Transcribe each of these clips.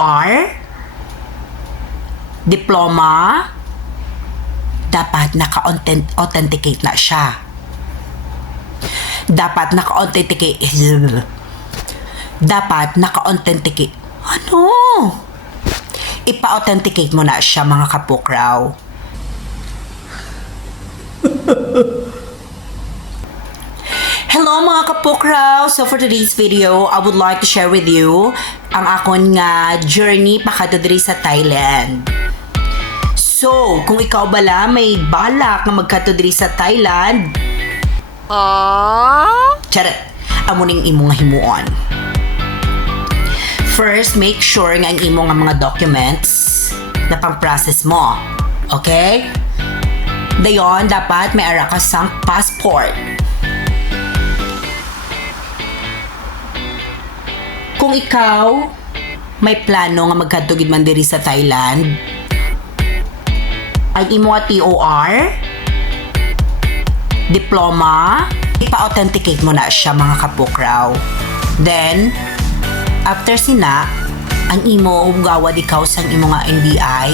TOR, diploma, dapat naka-authenticate na siya. Dapat naka-authenticate. Ano? Ipa-authenticate mo na siya, mga kapukraw. Hello mga kapukraw! So for today's video, I would like to share with you ang akon nga journey pakadto diri sa Thailand. So, kung ikaw bala may balak na magkadto diri sa Thailand, charet, amo ning imong himuon. First, make sure nga ang imong nga mga documents na pang-process mo. Okay? Dayon, dapat may ara ka sang passport. Kung ikaw may plano nga magkadto gid man diri sa Thailand, ang imo nga TOR, diploma, ipa-authenticate mo na siya, mga kapukraw. Then, after sina, ang imo gawad ikaw sang imo nga NBI,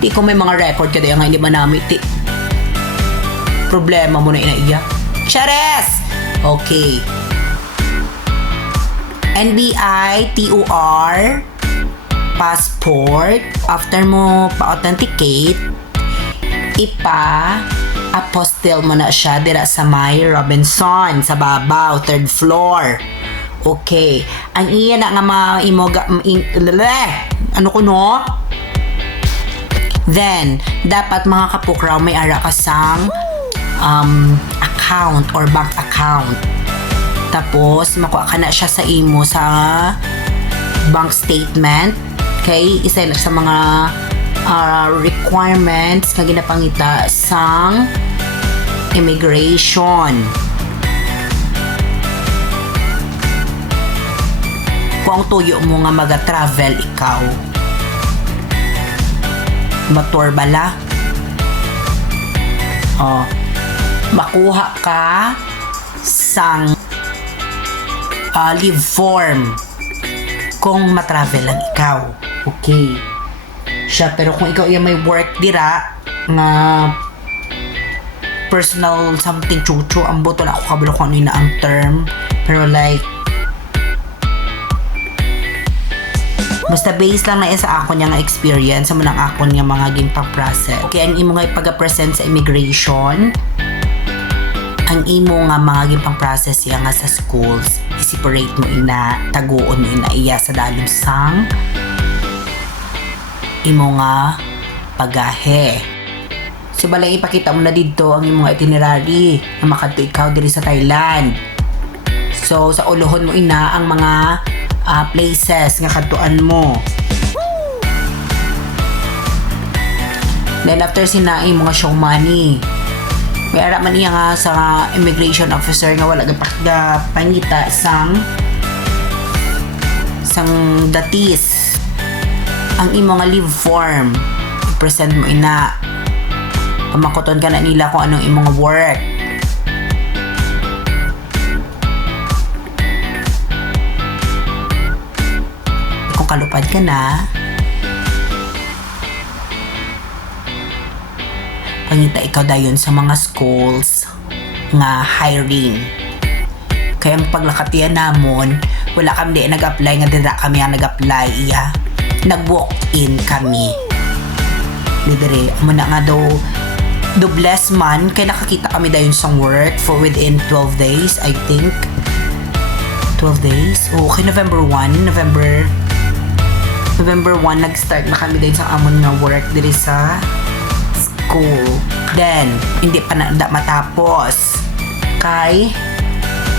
di ko may mga record ka nga hindi ba namin problema mo na inaiya. Chares! Okay. NBI, TOR, passport, after mo pa-authenticate, apostle mo na siya dira sa may Robinson, sa babaw, 3rd floor. Okay. Ang iya na nga ano ko no? Then, dapat mga kapukraw, may ara ka sang account or bank account. Tapos, makuha ka na siya sa imo sa bank statement. Okay? Isa na sa mga requirements na ginapangita sang immigration. Kung ang tuyo mo nga mag-travel ikaw, motor bala, makuha ka sang leave form kung matravel lang ikaw. Okay. Siya, pero kung ikaw yung may work dira nga personal something chuchu, ang boto na ako kabalo kung ano yun na ang term, pero like basta base lang na sa ako niya nga experience sa manang ako niya mga game pang process. Okay, ang imo nga ipag-present sa immigration, ang imo nga mga game pang process siya nga sa schools, i-separate mo ina, taguon mo ina iya sa dalom sang imo nga pagahe. So balay ipakita mo na dito ang imo nga itinerary na makadto ikaw diri sa Thailand. So sa ulohon mo ina ang mga places nga kadtuan mo. Then after sina imo nga show money, may ara man iya nga sa immigration officer nga wala gapakda pangita sang datis. Ang imo nga leave form, present mo ina. Pamakoton ka na nila kung anong imo nga work. Kung kalupad ka na, pangita ikaw dayon sa mga schools nga hiring. Kaya ang paglakatian namon, wala kami nag-apply nga dira kami ang nag-apply iya. Nag-walk-in kami. Lidere, muna nga daw bless man, kaya nakakita kami dayon sa work for within 12 days, I think. 12 days? Okay, November 1, nag-start na kami dayon sa amon nga work diri sa school. Then, hindi pa na matapos. Kay,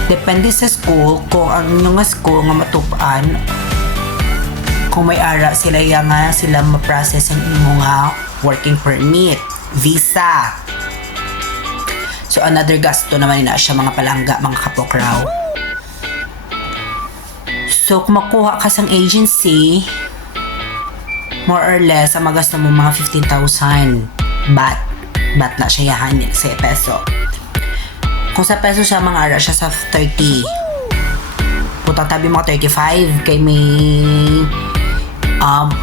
depende sa school, kung ang inyong school nga matupaan, kung may ara sila nga sila ma-process ang imo nga working permit, visa. So another gasto naman na siya, mga palangga, mga kapukraw. So kung makuha ka sang agency, more or less ang magasto mo mga 15,000 baht na siya yahan sa peso. Kung sa peso siya, mga ara siya sa 30. Putang tabi mga 35 kay may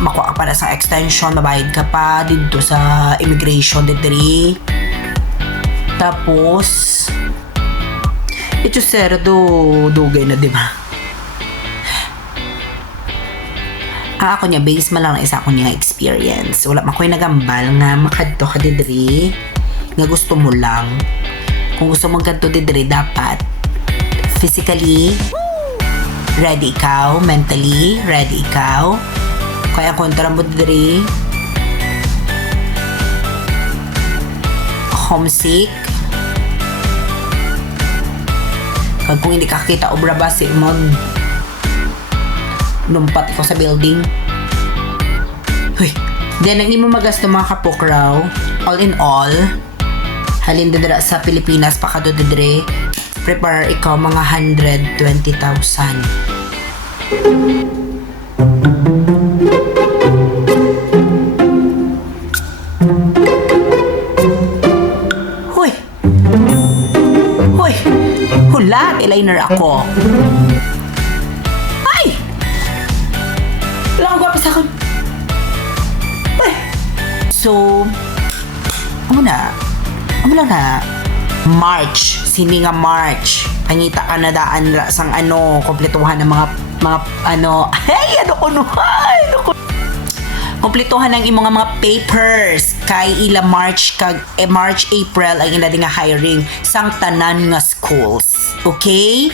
makuha ka pa na sa extension, mabayad ka pa dito sa immigration dito. Tapos ito sir dugay na, di ba? Ako niya base man lang isa ako niya experience. Wala makoy nagambal nga makadto ka didri nga gusto mo lang. Kung gusto mo kadto didri dapat physically ready ikaw, mentally ready ikaw. Kaya kontra mo didri homesick. Kag kung hindi ka kita obra base mo lumpat ikaw sa building. Huy, then ang imo magasto mga kapokraw, all in all, halin didra sa Pilipinas pa ka didre, prepare ikaw mga 120,000. Huy! Huy! Hulat, eyeliner ako. Lang ako sa akin. So, amo lang na March, sini nga March. Pangita ka na daan sang kompletuhan ng mga kompletuhan ng imong mga papers kay ila March March April ang ila nga hiring sang tanan nga schools. Okay?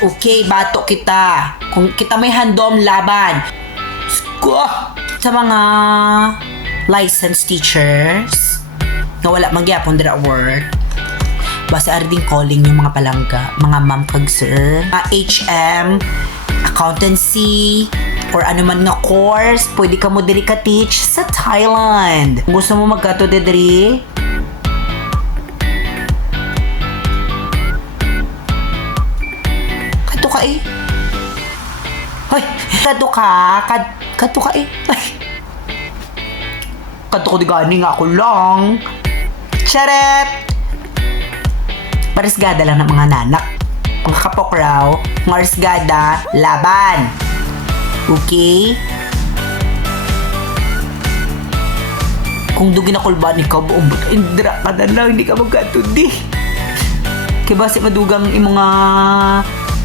Okay, bato kita. Kung kita may handom laban. Sa mga licensed teachers na wala magyapon dira work, basta ari ding calling yung mga palangga, mga ma'am kag sir, HM, accountancy, or ano man nga course, pwede ka mo diri ka teach sa Thailand. Kung gusto mo magkato diri, kato ka eh. Hoy, kato ka eh. Kato ko di gani nga ako lang. Charet! Parisgada lang ng mga nanak. Mga kapokraw, mga risgada, laban. Okay? Kung dugi na kulban ikaw, buong indra ka na lang, hindi ka magkatundi. Kaya basi madugang yung mga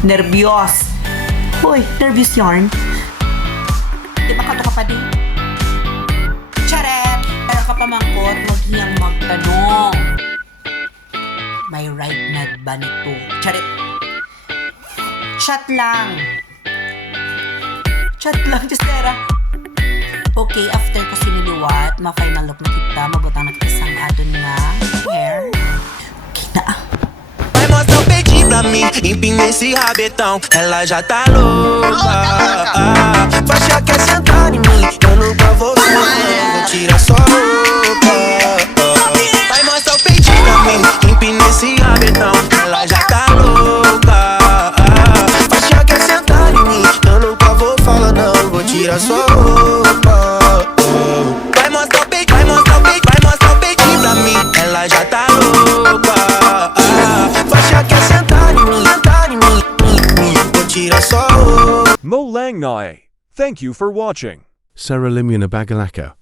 nervyos. Hoy, nervyos yarn. Di ba kato ka pa din? Charet! Pero ka pamangkot, huwag niyang magtanong. May right na ba nito? Charet! Chat lang, Justera. Okay, after ko siniliwat, ma-final look na kita, mabutang na kita sang aton nga hair. Okay na. Vai mostrar o peitinho pra mim, empina esse rabetão, ela já tá louca. Vai achar que é sentar em mim, eu nunca vou ficar, vou tirar sua roupa. Vai mostrar o peitinho pra mim, empina esse rabetão, ela já tá louca. Vai achar que é sentar em mim, eu nunca vou falar não, vou tirar sua roupa. Vai mostrar o peitinho, vai mostrar o peitinho pra mim, ela já tá louca. Vai achar que é sentar em mim, vou tirar sua roupa. Mo Lang Nai. Thank you for watching. Sarah Limuna Bagalaka.